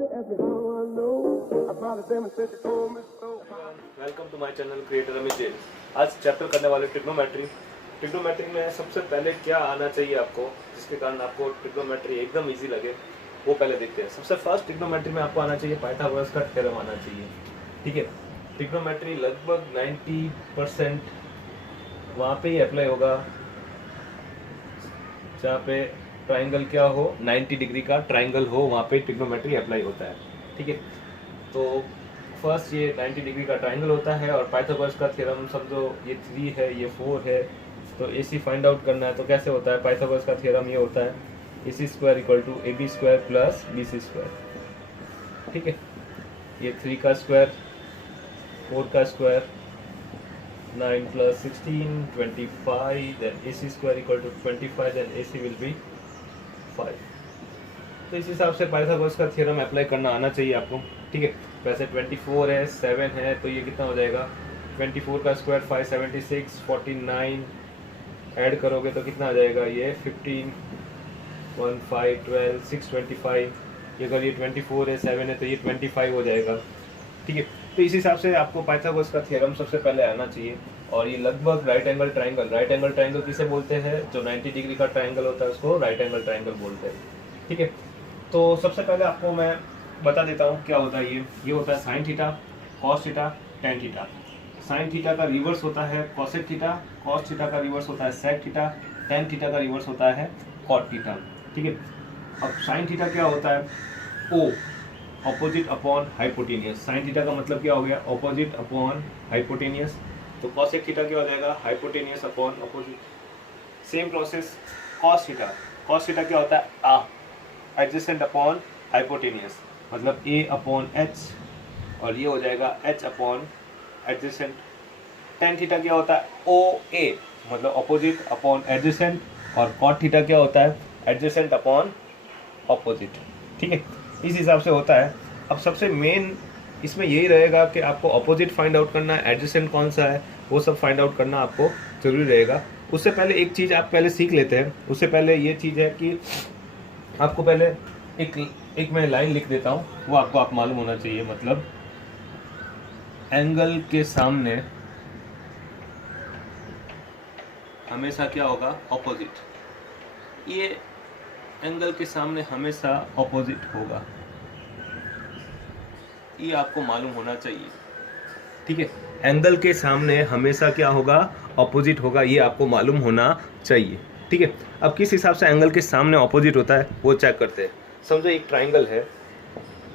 Welcome to my channel creator Amit Jain. आज chapter करने वाले ट्रिग्नोमेट्री। ट्रिग्नोमेट्री में सबसे पहले क्या आना चाहिए आपको, जिसके कारण आपको ट्रिग्नोमेट्री एकदम इजी लगे, वो पहले देखते हैं। सबसे फर्स्ट ट्रिग्नोमेट्री में आपको आना चाहिए पाइथागोरस का थ्योरम आना चाहिए। ठीक है, ट्रिग्नोमेट्री लगभग 90% वहाँ पे ही अप्लाई होगा जहाँ पे ट्राइंगल क्या हो, 90 डिग्री का ट्राइंगल हो, वहाँ पे ट्रिग्नोमेट्री अप्लाई होता है। ठीक है, तो फर्स्ट ये 90 डिग्री का ट्राइंगल होता है और पाइथागोरस का थ्योरम समझो ये 3 है, ये 4 है, तो AC फाइंड आउट करना है। तो कैसे होता है, पाइथागोरस का थ्योरम ये होता है AC² = AB² + BC²। ठीक है, ये 3 का स्क्वायर, 4 का square, 9 + 16 25, then AC² = 25, then AC will be 5। तो इस हिसाब से पाइथागोरस का थ्योरम अप्लाई करना आना चाहिए आपको। ठीक है, वैसे 24 है, 7 है, तो ये कितना हो जाएगा, 24 का स्क्वायर 576, 49 ऐड करोगे तो कितना आ जाएगा, ये 15 1 5 12 625। ये अगर ये 24 है, 7 है, तो ये 25 हो जाएगा। ठीक है, तो इस हिसाब से आपको पाइथागोरस का थ्योरम सबसे पहले आना चाहिए। और ये लगभग राइट एंगल ट्राइंगल किसे बोलते हैं, जो 90 डिग्री का ट्राइंगल होता है उसको राइट एंगल ट्राइंगल बोलते हैं। ठीक है, तो सबसे पहले आपको मैं बता देता हूँ क्या होता है। ये होता है sine theta, cos theta, tan theta. Sign theta का रिवर्स होता है कॉसेक थीटा, कॉस थीटा का रिवर्स होता है सेक थीटा, टेन थीटा का रिवर्स होता है कॉट थीटा। ठीक है, अब साइन थीटा क्या होता है, O opposite upon hypotenuse. Sine theta का मतलब क्या हो गया, ऑपोजिट अपॉन हाइपोटेनियस। तो कॉसेक थीटा क्या हो जाएगा, hypotenuse upon opposite. Same process cos theta क्या होता है, एडजेसेंट अपॉन हाइपोटेनियस, मतलब A/H, और ये हो जाएगा H upon adjacent. Tan theta क्या होता है, OA, मतलब ऑपोजिट अपॉन एडजेसेंट, और कॉट थीटा क्या होता है, एडजेसेंट अपॉन ऑपोजिट। ठीक है, इस हिसाब से होता है। अब सबसे मेन इसमें यही रहेगा कि आपको ऑपोजिट फाइंड आउट करना है, एडजेसेंट कौन सा है वो सब फाइंड आउट करना आपको जरूरी रहेगा। उससे पहले एक चीज़ आप पहले सीख लेते हैं। उससे पहले ये चीज़ है कि आपको पहले एक मैं लाइन लिख देता हूँ, वो आपको मालूम होना चाहिए। मतलब एंगल के सामने हमेशा क्या होगा, ऑपोजिट। ये एंगल के सामने हमेशा ऑपोजिट होगा, ये आपको मालूम होना चाहिए। ठीक है, एंगल के सामने हमेशा क्या होगा, ऑपोजिट होगा, ये आपको मालूम होना चाहिए। ठीक है, अब किस हिसाब से एंगल के सामने ऑपोजिट होता है वो चेक करते हैं। समझो एक ट्राइंगल है,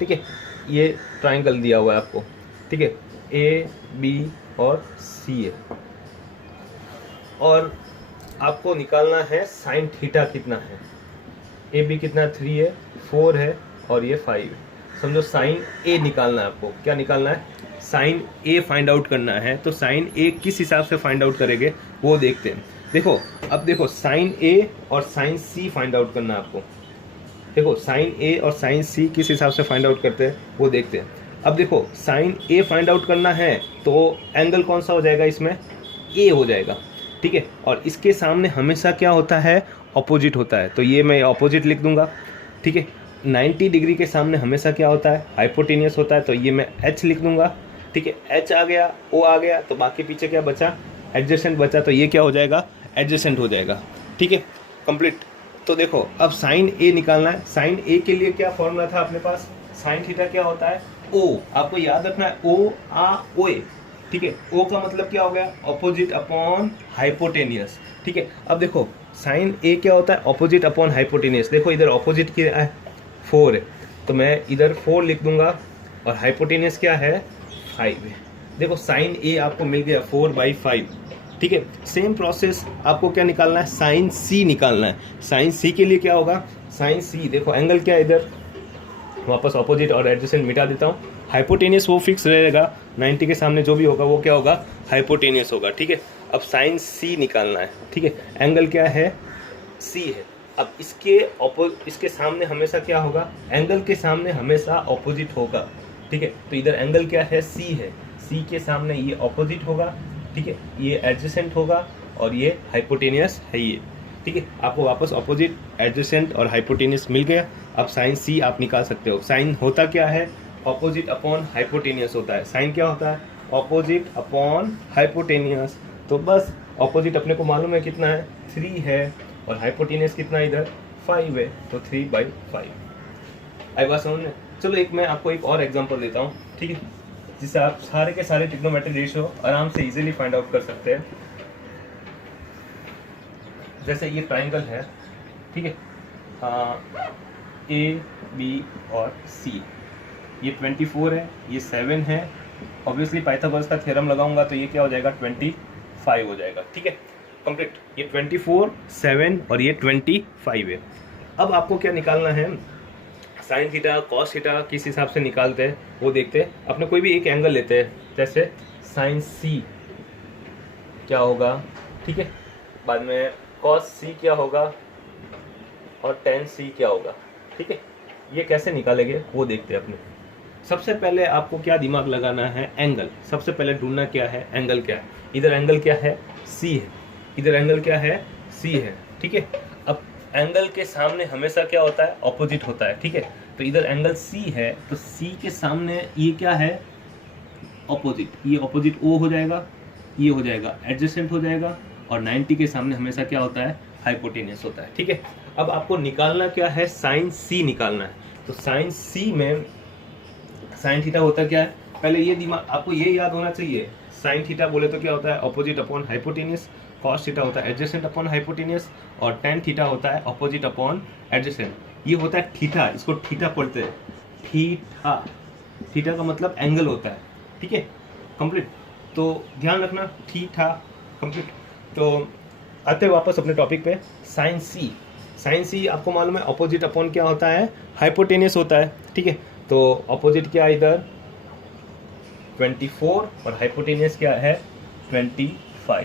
ठीक है, ये ट्राइंगल दिया हुआ है आपको। ठीक है, AB और C है, और आपको निकालना है साइन थीटा कितना है। AB कितना, 3 है, 4 है, और ये 5 है। समझो साइन A निकालना है आपको। क्या निकालना है, साइन A फाइंड आउट करना है। तो साइन A किस हिसाब से फाइंड आउट करेंगे वो देखते हैं। देखो, अब देखो साइन A और साइन C फाइंड आउट करना है आपको। देखो साइन A और साइन C किस हिसाब से फाइंड आउट करते हैं वो देखते हैं। अब देखो साइन A फाइंड आउट करना है तो एंगल कौन सा हो जाएगा, इसमें A हो जाएगा। ठीक है, और इसके सामने हमेशा क्या होता है, ऑपोजिट होता है। तो ये मैं ऑपोजिट लिख दूंगा। ठीक है, 90 डिग्री के सामने हमेशा क्या होता है, हाइपोटेनियस होता है। तो ये मैं H लिख दूंगा। ठीक है, H आ गया, O आ गया, तो बाकी पीछे क्या बचा, एडजेसेंट बचा। तो ये क्या हो जाएगा, एडजेसेंट हो जाएगा। ठीक है, कंप्लीट। तो देखो अब साइन A निकालना है। साइन A के लिए क्या फॉर्मूला था अपने पास, साइन थीटा क्या होता है, O। आपको याद रखना है OA। ठीक है, O का मतलब क्या हो गया, ऑपोजिट अपॉन हाइपोटेनियस। ठीक है, अब देखो साइन A क्या होता है, ऑपोजिट अपॉन हाइपोटेनियस। देखो इधर ऑपोजिट क्या है, 4 है, तो मैं इधर 4 लिख दूंगा, और हाइपोटेनियस क्या है, 5 है। देखो साइन A आपको मिल गया 4/5। ठीक है, सेम प्रोसेस आपको क्या निकालना है, साइन C निकालना है। साइन C के लिए क्या होगा, साइन C, देखो एंगल क्या है, इधर वापस ऑपोजिट और एडजेसेंट मिटा देता हूँ। हाइपोटेनियस वो फिक्स रहेगा, 90 के सामने जो भी होगा वो क्या होगा, हाइपोटेनियस होगा। ठीक है, अब साइन C निकालना है। ठीक है, एंगल क्या है, C है। अब इसके सामने हमेशा क्या होगा, एंगल के सामने हमेशा ऑपोजिट होगा। ठीक है, तो इधर एंगल क्या है, C है, C के सामने ये ऑपोजिट होगा। ठीक है, ये एडजेसेंट होगा, और ये हाइपोटेनियस है ये। ठीक है, आपको वापस ऑपोजिट, एडजेसेंट और हाइपोटेनियस मिल गया। अब साइन सी आप निकाल सकते हो। साइन होता क्या है, ऑपोजिट अपॉन हाइपोटेनियस होता है। साइन क्या होता है, ऑपोजिट अपॉन हाइपोटेनियस। तो बस ऑपोजिट अपने को मालूम है कितना है, 3 है, और हाइपोटेनियस कितना है इधर, 5 है, तो 3/5। आई बात समझ में। चलो एक मैं आपको एक और एग्जांपल देता हूँ, ठीक है, जिससे आप सारे के सारे ट्रिग्नोमेट्रिक रेशियो आराम से इजीली फाइंड आउट कर सकते हैं। जैसे ये ट्राइंगल है, ठीक है, ए बी और सी, ये 24 है, ये 7 है। ऑब्वियसली पाइथागोरस का थ्योरम लगाऊंगा तो ये क्या हो जाएगा, 25 हो जाएगा। ठीक है, कंप्लीट। ये 24, 7 और ये 25 है। अब आपको क्या निकालना है, साइन थीटा कॉस थीटा किस हिसाब से निकालते हैं वो देखते हैं। अपने कोई भी एक एंगल लेते हैं, जैसे साइन सी क्या होगा, ठीक है, बाद में कॉस सी क्या होगा और टेन सी क्या होगा। ठीक है, ये कैसे निकालेंगे वो देखते हैं अपने। सबसे पहले आपको क्या दिमाग लगाना है, एंगल। सबसे पहले ढूंढना क्या है, एंगल क्या है। इधर एंगल क्या है, सी है, इधर एंगल क्या है, सी है। ठीक है, अब एंगल के सामने हमेशा क्या होता है, ऑपोजिट होता है। ठीक है, तो इधर एंगल सी है तो सी के सामने ये क्या है, ऑपोजिट। ये ऑपोजिट ओ हो जाएगा, ये हो जाएगा एडजेसेंट हो जाएगा, और 90 के सामने हमेशा क्या होता है, हाइपोटेनियस होता है। ठीक है, अब आपको निकालना क्या है, साइन सी निकालना है। तो साइन सी में साइन थीटा होता क्या है, पहले ये दिमाग आपको ये याद होना चाहिए। साइन थीटा बोले तो क्या होता है, opposite upon hypotenuse. Cos theta होता है एडजेसेंट अपॉन हाइपोटेनियस, और टेन थीटा होता है ऑपोजिट अपॉन एडजेसेंट। ये होता है थीटा, इसको थीटा पढ़ते हैं, थीटा। थीटा का मतलब एंगल होता है। ठीक है, कंप्लीट। तो ध्यान रखना, थीटा, कंप्लीट। तो आते वापस अपने टॉपिक पे, साइन सी। साइन सी आपको मालूम है ऑपोजिट अपॉन क्या होता है, हाइपोटेनियस होता है। ठीक है, तो ऑपोजिट क्या है इधर 24 और हाइपोटेनियस क्या है 25।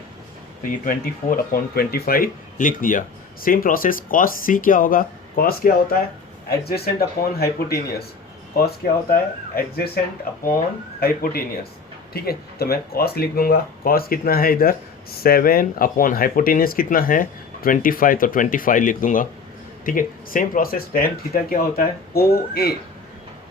तो ये 24 अपॉन 25 लिख दिया। सेम प्रोसेस कॉस सी क्या होगा, कॉस क्या होता है एडजेसेंट अपॉन हाइपोटेनियस। कॉस क्या होता है एडजेसेंट अपॉन हाइपोटेनियस। ठीक है, तो मैं कॉस लिख दूंगा। कॉस कितना है इधर 7 अपॉन हाइपोटेनियस कितना है 25, तो 25 लिख दूंगा। ठीक है, सेम प्रोसेस टेन थीटा क्या होता है ओ ए।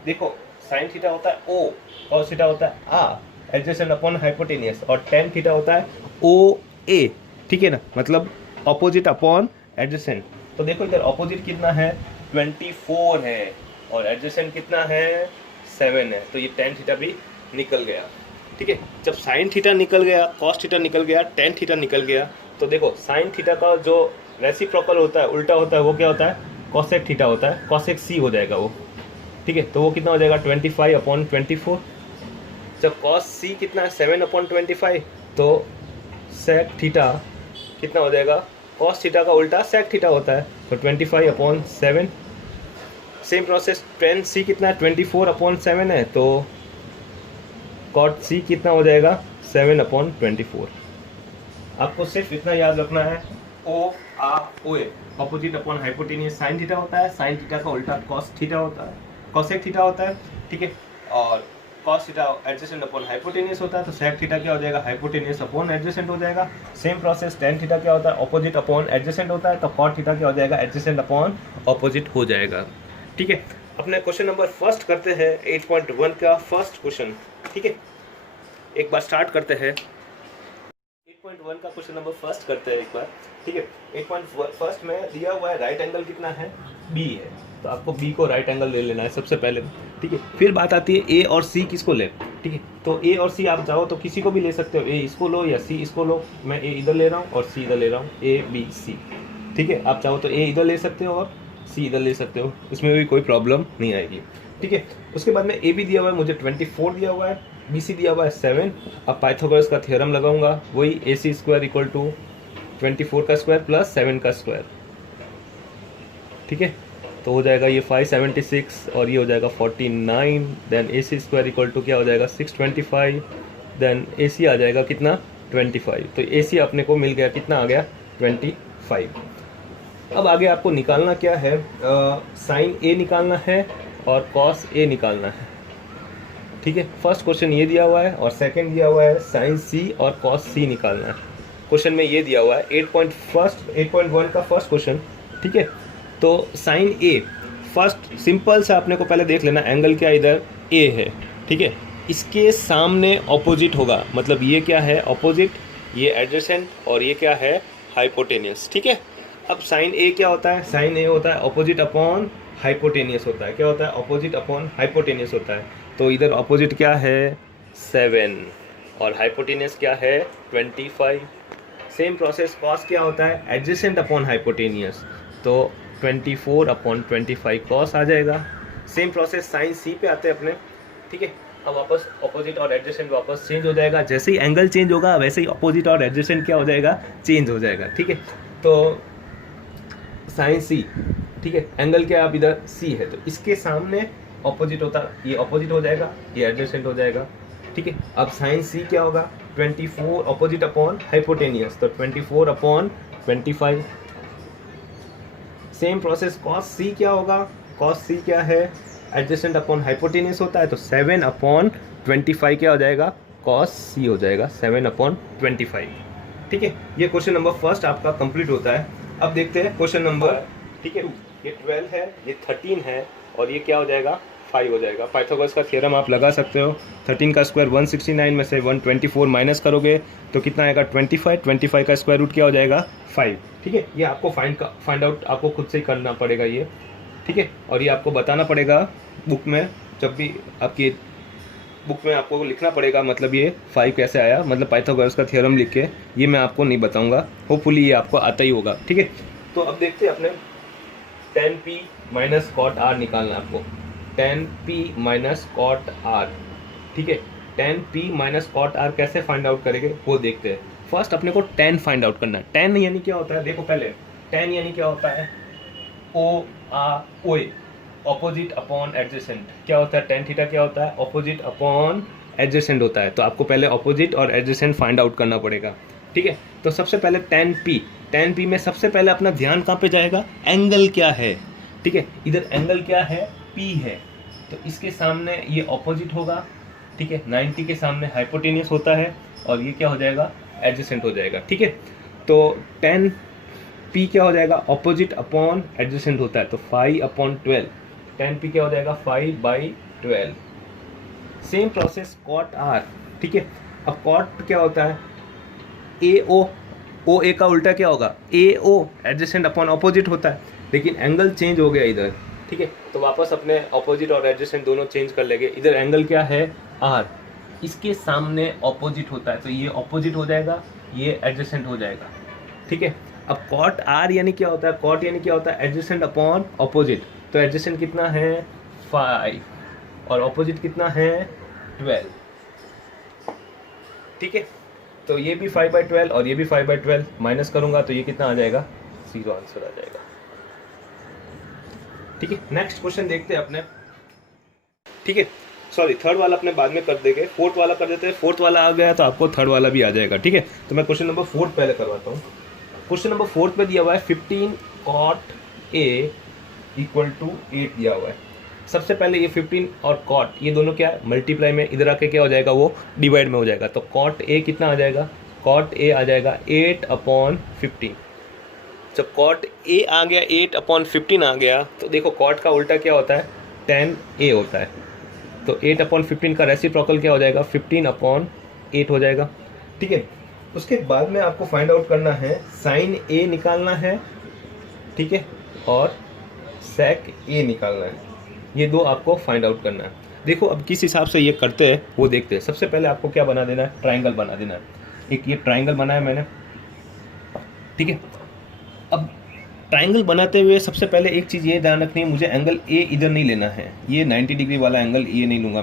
देखो साइन थीटा होता है ओ, कॉस थीटा होता है आ, एडजेसेंट अपॉन हाइपोटेनियस, और टेन थीटा होता है ओ ए। ठीक है ना, मतलब ऑपोजिट अपॉन एडजेसेंट। तो देखो इधर ऑपोजिट कितना है 24 है, और एडजेसेंट कितना है 7 है, तो ये टेन थीटा भी निकल गया। ठीक है, जब साइन थीटा निकल गया, कॉस थीटा निकल गया, टेन थीटा निकल गया, तो देखो साइन थीटा का जो रेसिप्रोकल होता है, उल्टा होता है, वो क्या होता है कॉसेक थीटा होता है, कॉसेक सी हो जाएगा वो। ठीक है, तो वो कितना हो जाएगा 25 अपॉन 24। जब कॉस सी कितना है 7 अपॉन 25, तो सेक थीटा कितना हो जाएगा, कॉस थीटा का उल्टा सेक थीटा होता है, तो 25 अपॉन 7। सेम प्रोसेस टेन सी कितना है 24 अपॉन 7 है, तो कॉट सी कितना हो जाएगा 7 अपॉन 24। आपको सिर्फ इतना याद रखना है, ओ आ O A, opposite upon hypotenuse sine theta होता है, साइन थीटा का उल्टा कॉस थीटा होता है, कॉसेक थीटा होता है। ठीक है, और cos theta adjacent upon hypotenuse होता है, तो सेक थीटा क्या हो जाएगा हाइपोटेनियस अपॉन एडजेसेंट हो जाएगा। सेम प्रोसेस टेन थीटा क्या होता है ऑपोजिट अपॉन एडजेसेंट होता है, तो कॉट थीटा क्या हो जाएगा एडजेसेंट अपॉन ऑपोजिट हो जाएगा। ठीक है, अपने क्वेश्चन नंबर फर्स्ट करते हैं 8.1 का फर्स्ट क्वेश्चन। ठीक है, एक बार स्टार्ट करते हैं 8.1 का क्वेश्चन नंबर फर्स्ट करते हैं एक बार। ठीक है, 8.1 में दिया हुआ है राइट एंगल कितना है बी है, तो आपको बी को राइट एंगल ले लेना है सबसे पहले। ठीक है, फिर बात आती है ए और सी किसको ले। ठीक है, तो ए और सी आप चाहो तो किसी को भी ले सकते हो, ए इसको लो या सी इसको लो। मैं ए इधर ले रहा हूँ और सी इधर ले रहा हूँ, ए बी सी। ठीक है, आप चाहो तो ए इधर ले सकते हो और सी इधर ले सकते हो, इसमें भी कोई प्रॉब्लम नहीं आएगी। ठीक है, उसके बाद में ए बी दिया हुआ है, मुझे 24 दिया हुआ है, बी सी दिया हुआ है 7। अब पाइथागोरस का थ्योरम लगाऊंगा, वही ए सी स्क्वायर इक्वल टू 24 का स्क्वायर प्लस 7 का स्क्वायर। ठीक है, तो हो जाएगा ये 576 और ये हो जाएगा 49। Then A C square equal to क्या हो जाएगा 625। देन ए सी आ जाएगा कितना 25। तो ए सी अपने को मिल गया, कितना आ गया 25। अब आगे आपको निकालना क्या है, साइन ए निकालना है और कॉस ए निकालना है। ठीक है, फर्स्ट क्वेश्चन ये दिया हुआ है और सेकंड दिया हुआ है साइन सी और कॉस सी निकालना है। क्वेश्चन में ये दिया हुआ है 8.1 का फर्स्ट क्वेश्चन। ठीक है, तो साइन ए फर्स्ट सिंपल सा अपने को पहले देख लेना, एंगल क्या इधर ए है, ठीक है, इसके सामने ऑपोजिट होगा, मतलब ये क्या है ऑपोजिट, ये एडजेसेंट, और ये क्या है हाइपोटेनियस, ठीक है। अब साइन ए क्या होता है, साइन ए होता है ऑपोजिट अपॉन हाइपोटेनियस होता है, क्या होता है ऑपोजिट अपॉन हाइपोटेनियस होता है। तो इधर ऑपोजिट क्या है 7 और हाइपोटेनियस क्या है 25। सेम प्रोसेस कॉस क्या होता है एडजेसेंट अपॉन हाइपोटेनियस, तो 24 अपॉन 25 कॉस आ जाएगा। सेम प्रोसेस साइन सी पे आते हैं अपने, ठीक है। अब वापस ऑपोजिट और एडजेसेंट वापस चेंज हो जाएगा, जैसे ही एंगल चेंज होगा वैसे ही ऑपोजिट और एडजेसेंट क्या हो जाएगा चेंज हो जाएगा, ठीक है। तो साइन सी, ठीक है, एंगल क्या अब इधर सी है, तो इसके सामने ऑपोजिट होता, ये ऑपोजिट हो जाएगा, ये एडजेसेंट हो जाएगा, ठीक है। अब साइन सी क्या होगा 24 ऑपोजिट अपॉन हाइपोटेनियस, तो 24 अपॉन 25। सेम प्रोसेस कॉस सी क्या होगा, कॉस सी क्या है एडजेसेंट अपॉन हाइपोटेनियस होता है, तो 7 अपॉन 25 क्या हो जाएगा कॉस सी हो जाएगा 7 अपॉन 25, ठीक है। ये क्वेश्चन नंबर फर्स्ट आपका कंप्लीट होता है। अब देखते हैं क्वेश्चन नंबर, ठीक है, ये 12 है, ये 13 है, और ये क्या हो जाएगा 5 हो जाएगा। पाइथागोरस का थ्योरम आप लगा सकते हो, 13 का स्क्वायर 169 में से 124 माइनस करोगे तो कितना आएगा 25 का स्क्वायर रूट क्या हो जाएगा 5, ठीक है। ये आपको फाइंड आउट आपको खुद से ही करना पड़ेगा ये, ठीक है, और ये आपको बताना पड़ेगा बुक में, जब भी आपकी बुक में आपको लिखना पड़ेगा, मतलब ये 5 कैसे आया, मतलब पाइथागोरस का थ्योरम लिख के, ये मैं आपको नहीं बताऊंगा, होपफुली ये आपको आता ही होगा, ठीक है। तो अब देखते हैं अपने tan p minus cot r निकालना है आपको, tan p minus cot r, ठीक है। tan p minus cot r कैसे फाइंड आउट करेंगे वो देखते हैं। फर्स्ट अपने को tan फाइंड आउट करना है। tan यानी क्या होता है, देखो पहले tan यानी क्या होता है OA ऑपोजिट अपॉन एडजेसेंट, क्या होता है tan थीटा क्या होता है ऑपोजिट अपॉन एडजेसेंट होता है, तो आपको पहले ऑपोजिट और एडजेसेंट फाइंड आउट करना पड़ेगा, ठीक है। तो सबसे पहले tan p में सबसे पहले अपना ध्यान कहाँ पे जाएगा, एंगल क्या है, ठीक है, इधर एंगल क्या है p है, तो इसके सामने ये ऑपोजिट होगा, ठीक है, 90 के सामने हाइपोटेनियस होता है, और ये क्या हो जाएगा एडजेसेंट हो जाएगा, ठीक है। तो tan p क्या हो जाएगा ऑपोजिट अपॉन एडजेसेंट होता है, तो 5 अपॉन 12, tan p क्या हो जाएगा 5/12। सेम प्रोसेस cot r, ठीक है। अब cot क्या होता है OA का उल्टा क्या होगा AO एडजेसेंट अपॉन ऑपोजिट होता है, लेकिन एंगल चेंज हो गया इधर, ठीक है। तो वापस अपने ऑपोजिट और एडजेसेंट दोनों चेंज कर लेंगे। इधर एंगल क्या है R, इसके सामने ऑपोजिट होता है, तो ये ऑपोजिट हो जाएगा, ये एडजेसेंट हो जाएगा, ठीक है। अब cot R यानी क्या होता है, cot यानी क्या होता है एडजेसेंट अपॉन ऑपोजिट, तो एडजेसेंट कितना है 5 और ऑपोजिट कितना है 12, ठीक है। तो ये भी 5/12 और ये भी 5/12, माइनस करूंगा तो ये कितना आ जाएगा 0 आंसर आ जाएगा, ठीक है। नेक्स्ट क्वेश्चन देखते हैं अपने, ठीक है, सॉरी थर्ड वाला अपने बाद में कर देंगे, फोर्थ वाला कर देते हैं। फोर्थ वाला आ गया तो आपको थर्ड वाला भी आ जाएगा, ठीक है। तो मैं क्वेश्चन नंबर 4 पहले करवाता हूँ। क्वेश्चन नंबर 4 पे दिया हुआ है 15 cot A इक्वल टू 8 दिया हुआ है। सबसे पहले ये 15 और cot ये दोनों क्या है मल्टीप्लाई में, इधर आके क्या हो जाएगा वो डिवाइड में हो जाएगा, तो cot A कितना आ जाएगा, cot A आ जाएगा 8/15। जब cot A आ गया 8/15 आ गया, तो देखो cot का उल्टा क्या होता है tan A होता है, तो 8/15 का रेसिप्रोकल क्या हो जाएगा 15/8 हो जाएगा, ठीक है। उसके बाद में आपको फाइंड आउट करना है साइन A निकालना है, ठीक है, और sec A निकालना है, ये दो आपको फाइंड आउट करना है। देखो अब किस हिसाब से ये करते हैं वो देखते हैं। सबसे पहले आपको क्या बना देना है, ट्राइंगल बना देना है। एक ये ट्राइंगल बनाया मैंने, ठीक है। अब ट्राइंगल बनाते हुए सबसे पहले एक चीज़ ये ध्यान रखनी है, मुझे एंगल ए इधर नहीं लेना है, ये 90 डिग्री वाला एंगल ये नहीं लूँगा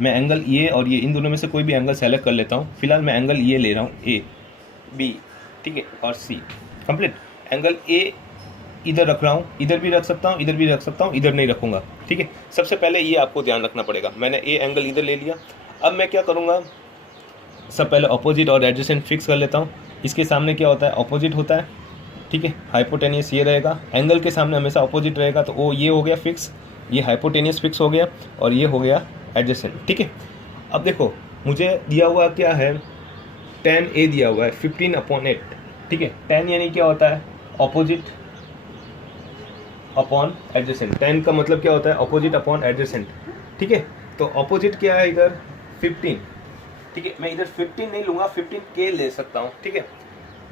मैं एंगल ये और ये इन दोनों में से कोई भी एंगल सेलेक्ट कर लेता हूँ। फिलहाल मैं एंगल ये ले रहा हूँ ए बी, ठीक है, और सी कंप्लीट। एंगल ए इधर रख रहा हूँ, इधर भी रख सकता हूँ, इधर भी रख सकता हूँ, इधर नहीं रखूँगा, ठीक है। सबसे पहले ये आपको ध्यान रखना पड़ेगा। मैंने ए एंगल इधर ले लिया, अब मैं क्या करूँगा, सब पहले अपोजिट और एडजेसेंट फिक्स कर लेता हूँ। इसके सामने क्या होता है अपोजिट होता है, ठीक है, हाइपोटेनियस ये रहेगा, एंगल के सामने हमेशा अपोजिट रहेगा, तो वो ये हो गया फिक्स, ये हाइपोटेनियस फिक्स हो गया और ये हो गया एडजेसेंट, ठीक है। अब देखो मुझे दिया हुआ क्या है tan A दिया हुआ है 15/8, ठीक है। tan यानी क्या होता है अपोजिट अपॉन एडजेसेंट। tan का मतलब क्या होता है, अपोजिट अपॉन एडजेसेंट, ठीक है। तो अपोजिट क्या है इधर 15, ठीक है। मैं इधर 15 नहीं लूँगा, 15K ले सकता हूँ, ठीक है,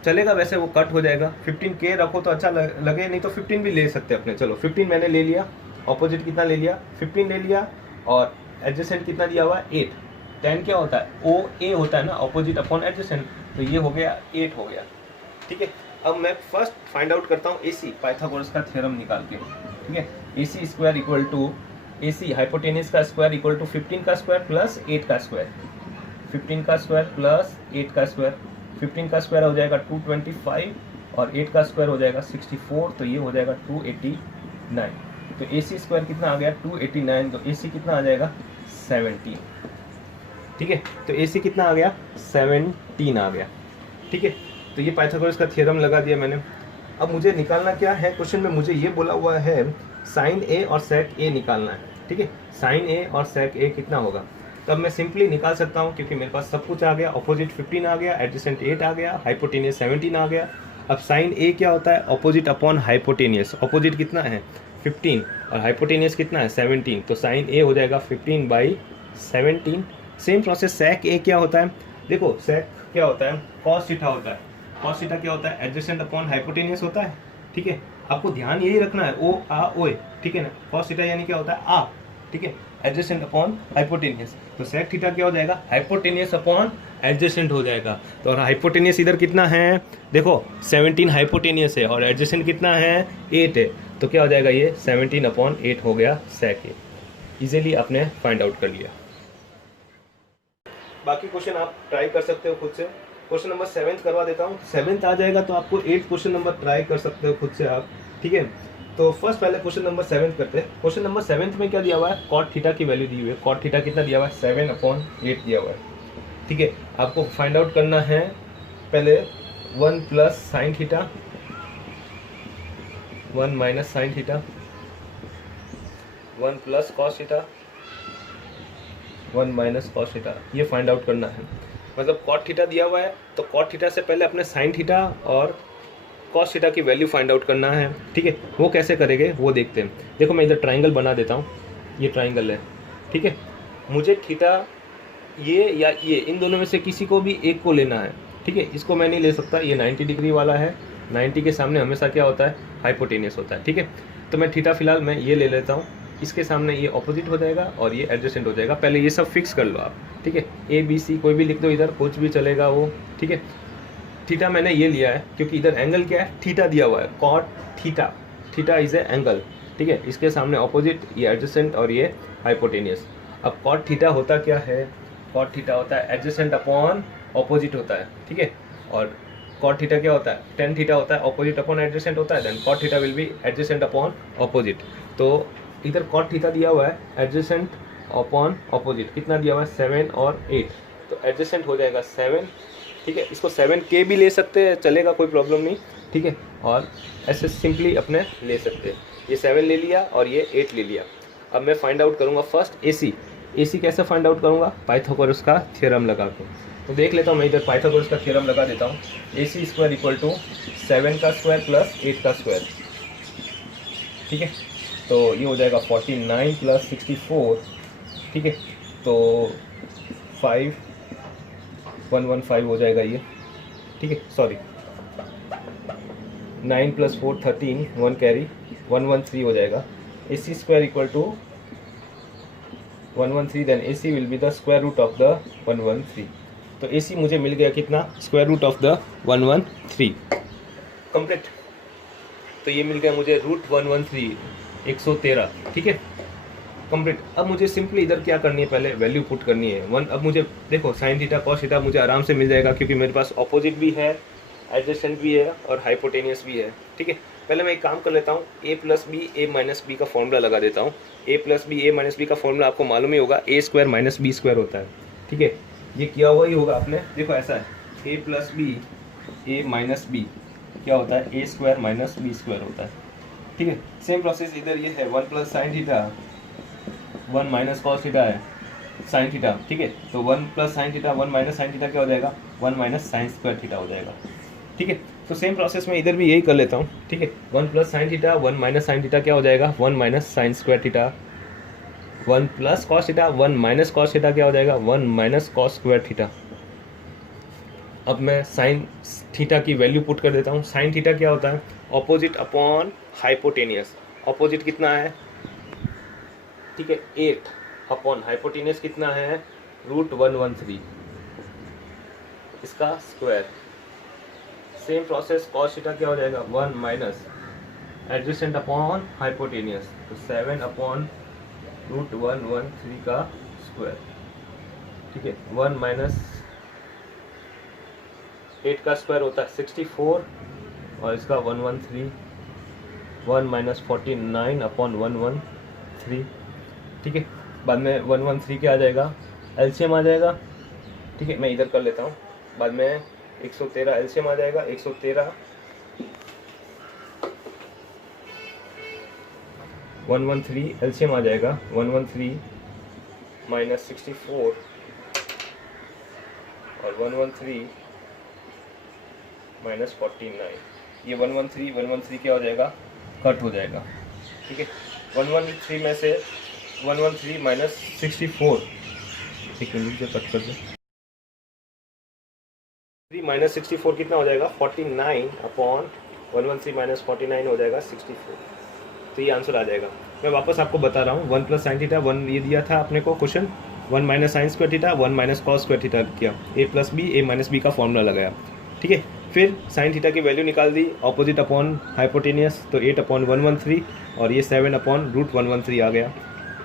चलेगा, वैसे वो कट हो जाएगा। 15K रखो तो अच्छा लगे, नहीं तो 15 भी ले सकते अपने। चलो 15 मैंने ले लिया, अपोजिट कितना ले लिया, 15 ले लिया, और एडजेसेंट कितना दिया हुआ है 8। tan क्या होता है, OA होता है ना, अपोजिट अपॉन एडजेसेंट, तो ये हो गया 8 हो गया, ठीक है। अब मैं फर्स्ट फाइंड आउट करता हूँ AC, पाइथागोरस का थ्योरम निकाल के, ठीक है। AC square equal to AC hypotenuse का स्क्वायर इक्वल टू 15 का स्क्वायर प्लस 8 का स्क्वायर, 15 का स्क्वायर प्लस 8 का स्क्वायर। 15 का स्क्वायर हो जाएगा 225 और 8 का स्क्वायर हो जाएगा 64, तो ये हो जाएगा 289। तो AC स्क्वायर कितना आ गया 289, तो AC कितना आ जाएगा 17, ठीक है। तो AC कितना आ गया 17 आ गया, ठीक है। तो ये पाइथागोरस का थ्योरम लगा दिया मैंने। अब मुझे निकालना क्या है, क्वेश्चन में मुझे ये बोला हुआ है साइन A और सेक A निकालना है, ठीक है। साइन A और सेक A कितना होगा, तब मैं सिंपली निकाल सकता हूँ, क्योंकि मेरे पास सब कुछ आ गया। अपोजिट 15 आ गया, एडजेसेंट 8 आ गया, हाइपोटेनियस 17 आ गया। अब साइन A क्या होता है, अपोजिट अपॉन हाइपोटेनियस। अपोजिट कितना है 15 और हाइपोटेनियस कितना है 17, तो साइन A हो जाएगा 15/17। सेम प्रोसेस सेक A क्या होता है, देखो सेक क्या होता है, कॉस थीटा होता है। कॉस थीटा क्या होता है, एडजेसेंट अपॉन हाइपोटेनियस होता है, ठीक है। आपको ध्यान यही रखना है, ओ आ ओए, ठीक है ना। कॉस थीटा यानी क्या होता है आ, ठीक है, एडजेसेंट अपॉन हाइपोटेनियस। तो सेक थीटा क्या हो जाएगा, हाइपोटेनियस अपॉन एडजेसेंट हो जाएगा। तो और हाइपोटेनियस इधर कितना है, देखो 17 हाइपोटेनियस है और एडजेसेंट कितना है 8 है, तो क्या हो जाएगा ये 17/8 हो गया सेक ए। इजीली आपने फाइंड आउट कर लिया। बाकी क्वेश्चन आप ट्राई कर सकते हो खुद से। क्वेश्चन नंबर 7 करवा देता हूँ, 7 आ जाएगा तो आपको 8 क्वेश्चन नंबर ट्राई कर सकते हो खुद से आप, ठीक है। तो फर्स्ट पहले क्वेश्चन नंबर 7 करते हैं। क्वेश्चन नंबर 7 में क्या दिया हुआ है, कॉट थीटा की वैल्यू दी हुई है। कॉट थीटा कितना दिया हुआ है 7/8 दिया हुआ है, ठीक है। आपको फाइंड आउट करना है पहले 1 plus sine theta, 1 minus sine theta, 1 plus cos theta, 1 minus cos theta, ये फाइंड आउट करना है। मतलब कॉट थीटा दिया हुआ है तो कॉट थीटा से पहले अपने साइन थीटा और कॉस थीटा की वैल्यू फाइंड आउट करना है, ठीक है। वो कैसे करेंगे वो देखते हैं। देखो मैं इधर ट्राइंगल बना देता हूँ, ये ट्राइंगल है, ठीक है। मुझे थीटा ये या ये इन दोनों में से किसी को भी एक को लेना है, ठीक है। इसको मैं नहीं ले सकता, ये 90 डिग्री वाला है, 90 के सामने हमेशा क्या होता है हाइपोटेनियस होता है, ठीक है। तो मैं थीटा फिलहाल मैं ये ले लेता हूँ, इसके सामने ये ऑपोजिट हो जाएगा और ये एडजेसेंट हो जाएगा। पहले ये सब फिक्स कर लो आप, ठीक है। ABC कोई भी लिख दो इधर, कुछ भी चलेगा वो, ठीक है। थीटा मैंने ये लिया है क्योंकि इधर एंगल क्या है थीटा दिया हुआ है, cot theta, theta is a angle, ठीक है। इसके सामने ऑपोजिट ये एडजेसेंट और ये हाइपोटेनियस। अब कॉट थीटा होता क्या है, कॉट थीटा होता है एडजेसेंट अपॉन ऑपोजिट होता है, ठीक है। और कॉट थीटा क्या होता है, टेन थीटा होता है, ऑपोजिट अपॉन एडजेसेंट होता है, then cot theta will be adjacent upon opposite. तो इधर कॉट थीटा दिया हुआ है एडजेसेंट अपॉन ऑपोजिट, कितना दिया हुआ है 7 और 8, तो एडजेसेंट हो जाएगा 7, ठीक है। इसको 7K भी ले सकते हैं, चलेगा, कोई प्रॉब्लम नहीं, ठीक है। और ऐसे सिंपली अपने ले सकते हैं। ये 7 ले लिया और ये 8 ले लिया। अब मैं फाइंड आउट करूँगा फर्स्ट AC कैसे फाइंड आउट करूँगा, पाइथागोरस का थ्योरम लगा के। तो देख लेता हूँ मैं इधर पाइथागोरस का थ्योरम लगा देता हूँ। AC स्क्वायर इक्वल टू 7 का स्क्वायर प्लस 8 का स्क्वायर, ठीक है। तो ये हो जाएगा 49 प्लस 64, ठीक है। तो 5115 हो जाएगा ये, ठीक है। सॉरी 9 प्लस 4 13, 1 कैरी 113 हो जाएगा। AC square equal to 113, then AC will be the square root of the 113। तो AC मुझे मिल गया कितना, square root of the 113, complete. तो ये मिल गया मुझे रूट 113 113, ठीक है, कंप्लीट। अब मुझे सिंपली इधर क्या करनी है, पहले वैल्यू पुट करनी है 1। अब मुझे देखो साइन थीटा कॉस थीटा मुझे आराम से मिल जाएगा क्योंकि मेरे पास ऑपोजिट भी है, एडजेसेंट भी है और हाइपोटेनियस भी है, ठीक है। पहले मैं एक काम कर लेता हूँ, A plus B A minus B का फॉर्मूला लगा देता हूँ। A plus B A minus B का फॉर्मूला आपको मालूम ही होगा, A square minus B square होता है, ठीक है। ये किया हुआ ही होगा आपने, देखो ऐसा है A plus B A minus B क्या होता है, A square minus B square होता है, ठीक है। सेम प्रोसेस इधर ये है 1 plus sine theta 1 minus cos theta है साइन थीटा, ठीक है। तो 1 plus sine theta 1 minus sine theta क्या हो जाएगा, 1 माइनस साइन स्क्वायर थीटा हो जाएगा, ठीक है। तो सेम प्रोसेस में इधर भी यही कर लेता हूँ, ठीक है। 1 plus sine theta 1 minus sine theta क्या हो जाएगा, 1 minus sine square theta. 1 plus cos theta 1 minus cos theta क्या हो जाएगा, 1 माइनस कॉस स्क्वायर थीटा। अब मैं साइन थीटा की वैल्यू पुट कर देता हूँ। साइन थीटा क्या होता है, ऑपोजिट अपॉन हाइपोटेनियस। ऑपोजिट कितना है, ठीक है, 8 अपॉन हाइपोटेनियस कितना है, √113 इसका square. Same process cos theta क्या हो जाएगा, 1 माइनस एडजेसेंट अपॉन हाइपोटेनियस, तो 7 अपॉन √113 का स्क्वायर, ठीक है। 1 माइनस 8 का स्क्वायर होता है 64 और इसका 113, 1 माइनस 49 अपॉन 113, ठीक है। बाद में 113 क्या आ जाएगा, एलसीएम आ जाएगा, ठीक है। मैं इधर कर लेता हूँ, बाद में 113 एलसीएम आ जाएगा, 113 113 एलसीएम आ जाएगा, 113 माइनस 64 और 113 माइनस 49, ये 113 क्या हो जाएगा, कट हो जाएगा, ठीक है। 113 में से 113 माइनस 64, एक मिनट से कट कर दो, 3 माइनस 64 कितना हो जाएगा, 49 अपॉन 113 माइनस 49 हो जाएगा 64, तो ये आंसर आ जाएगा। मैं वापस आपको बता रहा हूँ, 1 प्लस साइन थीटा 1 ये दिया था अपने को question, 1 minus sine square theta 1 minus cos square theta किया, a plus B a minus B का फॉर्मूला लगाया, ठीक है। फिर साइन थीटा की वैल्यू निकाल दी, ऑपोजिट अपॉन हाइपोटेनियस, तो 8 अपॉन 113 और ये 7 अपॉन √113 आ गया।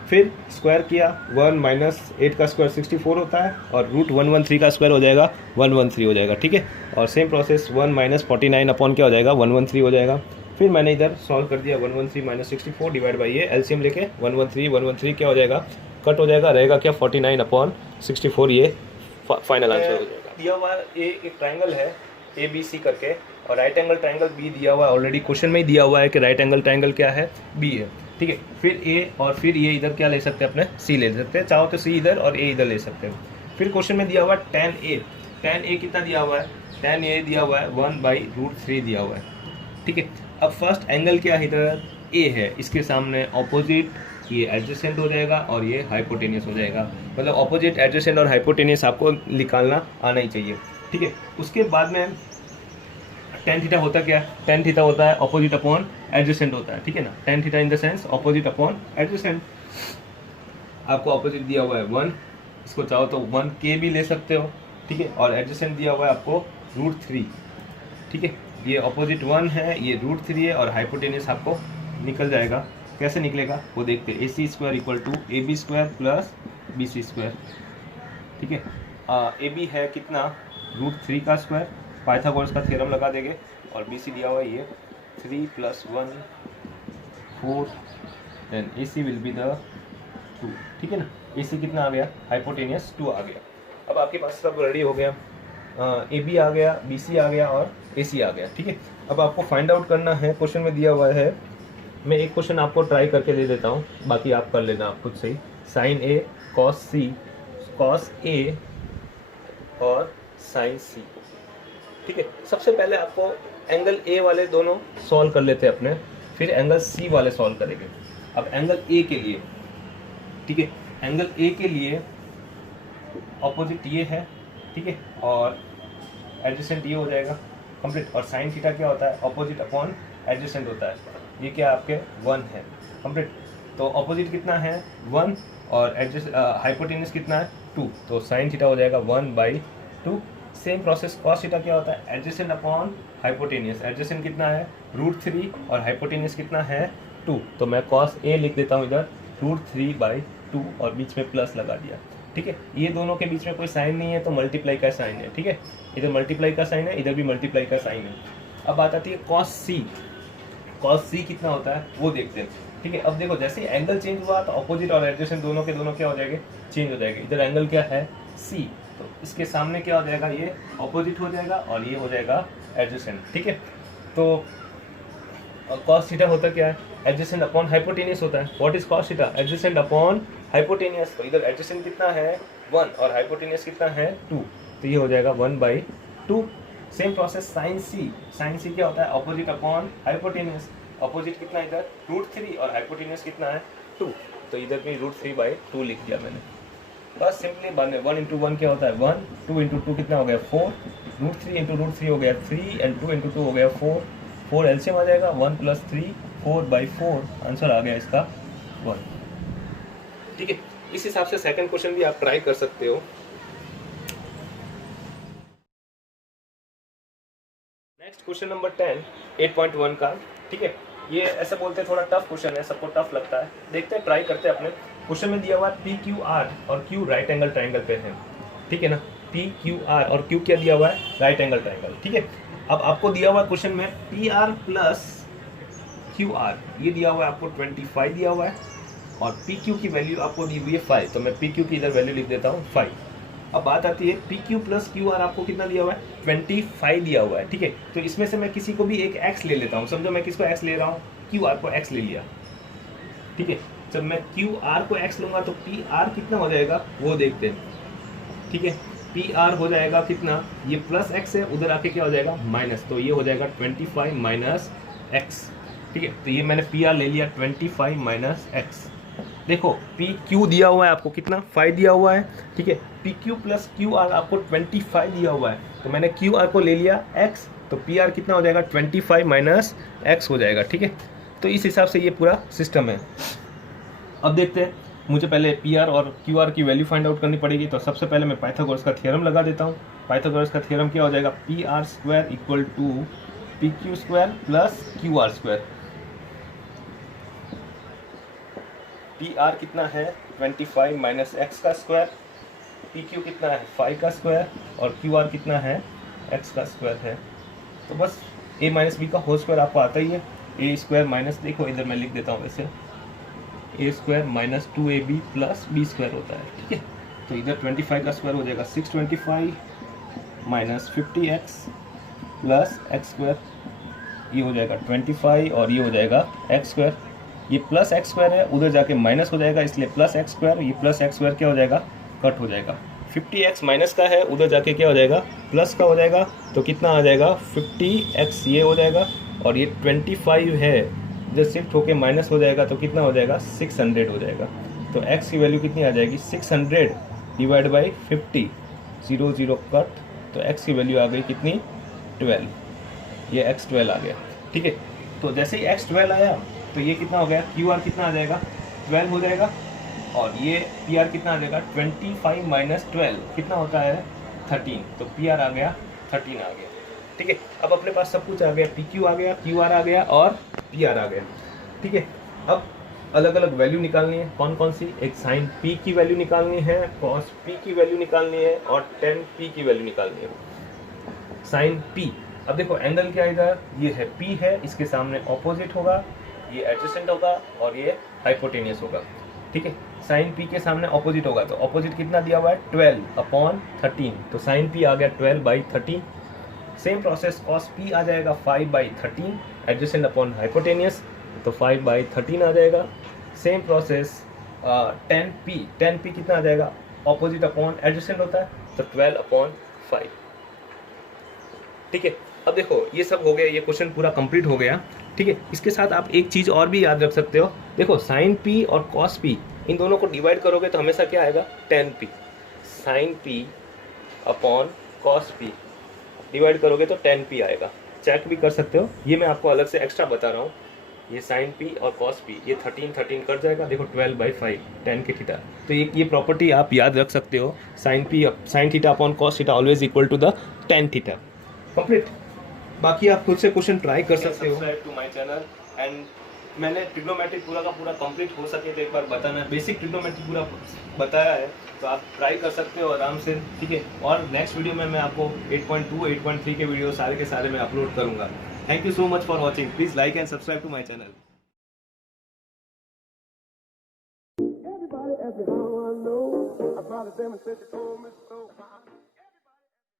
फिर स्क्वायर किया, 1 माइनस 8 का स्क्वायर 64 होता है और √113 का स्क्वायर हो जाएगा 113 हो जाएगा, ठीक है। और सेम प्रोसेस 1 माइनस 49 अपॉन क्या हो जाएगा, 113 हो जाएगा। फिर मैंने इधर सॉल्व कर दिया, 113 माइनस 64 डिवाइड बाई ये एलसीएम लेके 113 क्या हो जाएगा, कट हो जाएगा, रहेगा क्या 49 अपॉन 64, ये फाइनल आंसर हो जाएगा। दिया हुआ एक ट्राइंगल है ABC करके और राइट एंगल ट्राइंगल B दिया हुआ है, ऑलरेडी क्वेश्चन में ही दिया हुआ है कि राइट एंगल ट्राइंगल क्या है, B है, ठीक है। फिर A और फिर ये इधर क्या ले सकते हैं, अपने C ले सकते हैं, चाहो तो C इधर और A इधर ले सकते हैं। फिर क्वेश्चन में दिया हुआ है tan A कितना दिया हुआ है, tan A दिया हुआ है 1/√3 दिया हुआ है, ठीक है। अब फर्स्ट एंगल क्या है, इधर A है, इसके सामने ऑपोजिट ये एडजेसेंट हो जाएगा और ये हाइपोटेनियस हो जाएगा, मतलब ऑपोजिट एडजेसेंट और हाइपोटेनियस आपको निकालना आना ही चाहिए, ठीक है। उसके बाद में tan थीटा होता क्या है, tan थीटा होता है ऑपोजिट अपॉन एडजेसेंट होता है, ठीक है ना। tan theta in the sense opposite upon adjacent, आपको ऑपोजिट दिया हुआ है 1, इसको चाहो तो 1k भी ले सकते हो, ठीक है। और एडजेसेंट दिया हुआ है आपको √3, ठीक है। ये ऑपोजिट 1 है, ये √3 है और हाइपोटेनियस आपको निकल जाएगा। कैसे निकलेगा वो देखते हैं, AC² = AB² प्लस BC², ठीक है। AB है कितना, √3 का स्क्वायर, पाइथागोरस का थ्योरम लगा देंगे, और BC दिया हुआ है ये 3 + 1 4, then AC will be the 2, ठीक है ना। AC कितना आ गया, हाइपोटेनियस 2 आ गया। अब आपके पास सब रेडी हो गया, AB आ गया, BC आ गया और AC आ गया, ठीक है। अब आपको फाइंड आउट करना है, क्वेश्चन में दिया हुआ है, मैं एक क्वेश्चन आपको ट्राई करके दे देता हूँ, बाकी आप कर लेना आप खुद से ही। sin A cos A और sin C, ठीक है। सबसे पहले आपको एंगल A वाले दोनों सॉल्व कर लेते हैं अपने, फिर एंगल C वाले सॉल्व करेंगे। अब एंगल A के लिए, ठीक है, एंगल A के लिए ऑपोजिट ये है, ठीक है, और एडजेसेंट ये हो जाएगा कंप्लीट। और साइन थीटा क्या होता है, ऑपोजिट अपॉन एडजेसेंट होता है, ये क्या आपके 1 है कंप्लीट। तो ऑपोजिट कितना है 1 और हाइपोटेनियस कितना है 2, तो साइन थीटा हो जाएगा 1/2। सेम प्रोसेस कॉस थीटा क्या होता है, एडजेसेंट अपॉन हाइपोटेनियस, एडजेसेंट कितना है √3 और हाइपोटेनियस कितना है 2, तो मैं कॉस A लिख देता हूँ इधर √3/2 और बीच में प्लस लगा दिया, ठीक है। ये दोनों के बीच में कोई साइन नहीं है तो मल्टीप्लाई का साइन है, ठीक है। इधर मल्टीप्लाई का साइन है, इधर भी मल्टीप्लाई का साइन है। अब बात आती है कॉस C कितना होता है वो देखते हैं, ठीक है। अब देखो जैसे एंगल चेंज हुआ तो ऑपोजिट और एडजेसेंट दोनों के दोनों क्या हो जाएंगे, चेंज हो जाएंगे। इधर एंगल क्या है C, तो इसके सामने क्या हो जाएगा, ये ऑपोजिट हो जाएगा और ये हो जाएगा एडजेसेंट, ठीक है। तो कॉस थीटा होता क्या है, एडजेसेंट अपॉन हाइपोटेनियस होता है। What is cos theta, adjacent upon hypotenuse, तो इधर एडजेसेंट कितना है 1 और हाइपोटेनियस कितना है 2, तो ये हो जाएगा 1/2। सेम प्रोसेस साइन सी क्या होता है, अपोजिट अपॉन हाइपोटेन्यूज। अपोजिट कितना है इधर √3 और हाइपोटेन्यूज कितना है 2, तो इधर भी √3/2 लिख दिया मैंने। बस सिंपली बाद में 1 × 1 क्या होता है 1, 2 × 2 कितना हो गया 4, √3 × √3 हो गया 3 एंड 2 × 2 हो गया 4, 4 एलसीएम आ जाएगा 1 + 3 4/4, आंसर आ गया इसका 1। ठीक है, इस हिसाब से सेकंड क्वेश्चन भी आप ट्राई कर सकते हो। नेक्स्ट क्वेश्चन नंबर 10 8.1 का। ठीक है, ये ऐसा बोलते हैं थोड़ा टफ क्वेश्चन है, सबको टफ लगता है, देखते हैं ट्राई करते हैं अपने। क्वेश्चन में दिया हुआ है PQR और Q राइट एंगल ट्राइंगल पे है, ठीक है ना। PQR और Q क्या दिया हुआ है, राइट एंगल ट्राइंगल। ठीक है, अब आपको दिया हुआ क्वेश्चन में PR + QR ये दिया हुआ है आपको 25 दिया हुआ है, और PQ की वैल्यू आपको दी हुई है 5, तो मैं PQ की इधर वैल्यू लिख देता हूँ 5। अब बात आती है PQ + QR आपको कितना दिया हुआ है 25 दिया हुआ है। ठीक है, तो इसमें से मैं किसी को भी एक x ले लेता हूँ, समझो मैं किसको x ले रहा हूँ, QR को x ले लिया। ठीक है, जब मैं QR को x लूंगा तो PR कितना हो जाएगा वो देखते हैं। ठीक है, PR हो जाएगा कितना, ये +x है, उधर आके क्या हो जाएगा माइनस, तो ये हो जाएगा 25 - x। ठीक है, तो ये मैंने PR ले लिया 25 - x। देखो PQ दिया हुआ है आपको कितना 5 दिया हुआ है। ठीक है, PQ + QR आपको 25 दिया हुआ है, तो मैंने QR को ले लिया x, तो PR कितना हो जाएगा 25 - x हो जाएगा। ठीक है, तो इस हिसाब से ये पूरा सिस्टम है। अब देखते हैं, मुझे पहले PR और QR की वैल्यू फाइंड आउट करनी पड़ेगी, तो सबसे पहले मैं पाइथागोरस का थ्योरम लगा देता हूँ। पाइथागोरस का थ्योरम क्या हो जाएगा, PR² = PQ² + QR²। PR कितना है 25 - x का स्क्वायर, PQ कितना है 5 का स्क्वायर, और QR कितना है x का स्क्वायर है। तो बस a - b का होल स्क्वायर आपको आता ही है, a² माइनस, देखो इधर मैं लिख देता हूँ वैसे, a² - 2ab + b² होता है। ठीक है, तो इधर 25 का स्क्वायर हो जाएगा 625 - 50x + x², ये हो जाएगा 25 और ये हो जाएगा x²। ये +x² है, उधर जाके माइनस हो जाएगा, इसलिए +x², ये +x² क्या हो जाएगा कट हो जाएगा। 50x माइनस का है, उधर जाके क्या हो जाएगा प्लस का हो जाएगा, तो कितना आ जाएगा 50x ये हो जाएगा, और ये 25 है जब शिफ्ट होके माइनस हो जाएगा तो कितना हो जाएगा 600 हो जाएगा। तो x की वैल्यू कितनी आ जाएगी 600 / 50, 0 0 कट, तो x की वैल्यू आ गई कितनी 12, ये x12 आ गया। ठीक है, तो जैसे ही x12 आया तो ये कितना हो गया QR कितना आ जाएगा 12 हो जाएगा, और ये PR कितना आ जाएगा 25 - 12 कितना होता है 13, तो PR आ गया 13 आ गया। ठीक है, अब अपने पास सब कुछ आ गया, PQ आ गया, QR आ गया और PR आ गया। ठीक है, अब अलग अलग वैल्यू निकालनी है, कौन कौन सी, एक साइन P की वैल्यू निकालनी है, कॉस P की वैल्यू निकालनी है, और tan P की वैल्यू निकालनी है। साइन P, अब देखो एंगल क्या इधर, ये है P है, इसके सामने ऑपोजिट होगा, ये एडजेसेंट होगा और ये हाइपोटेनियस होगा। ठीक है, साइन P के सामने ऑपोजिट होगा, तो ऑपोजिट कितना दिया हुआ है 12/13, तो साइन P आ गया 12/13। सेम प्रोसेस कॉस P आ जाएगा 5/13, एडजेसेंट अपॉन हाइपोटेनियस, तो 5/13 आ जाएगा। सेम प्रोसेस tan P कितना आ जाएगा, ऑपोजिट अपॉन एडजेसेंट होता है, तो 12/5। ठीक है, अब देखो ये सब हो गया, ये क्वेश्चन पूरा कंप्लीट हो गया। ठीक है, इसके साथ आप एक चीज़ और भी याद रख सकते हो, देखो साइन P और कॉस P इन दोनों को डिवाइड करोगे तो हमेशा क्या आएगा tan P, sine P upon cos P divide करोगे तो tan P आएगा। चेक भी कर सकते हो, ये मैं आपको अलग से एक्स्ट्रा बता रहा हूँ। ये साइन P और कॉस P, ये 13 कट जाएगा, देखो 12/5 tan के थीटा, तो ये प्रॉपर्टी आप याद रख सकते हो, sine theta upon cos theta always equal to the tan theta. Complete, बाकी आप खुद से क्वेश्चन ट्राई कर सकते हो। Subscribe to my channel, and मैंने ट्रिग्नोमेट्री पूरा का पूरा कंप्लीट हो सके तो एक बार बताना, बेसिक ट्रिग्नोमेट्री पूरा बताया है, तो आप ट्राई कर सकते हो आराम से। ठीक है, और नेक्स्ट वीडियो में मैं आपको 8.2 8.3 के वीडियो सारे के सारे मैं अपलोड करूँगा। Thank you so much for watching, please like and subscribe to my channel. Everybody, everyone I know, I probably demonstrate the cold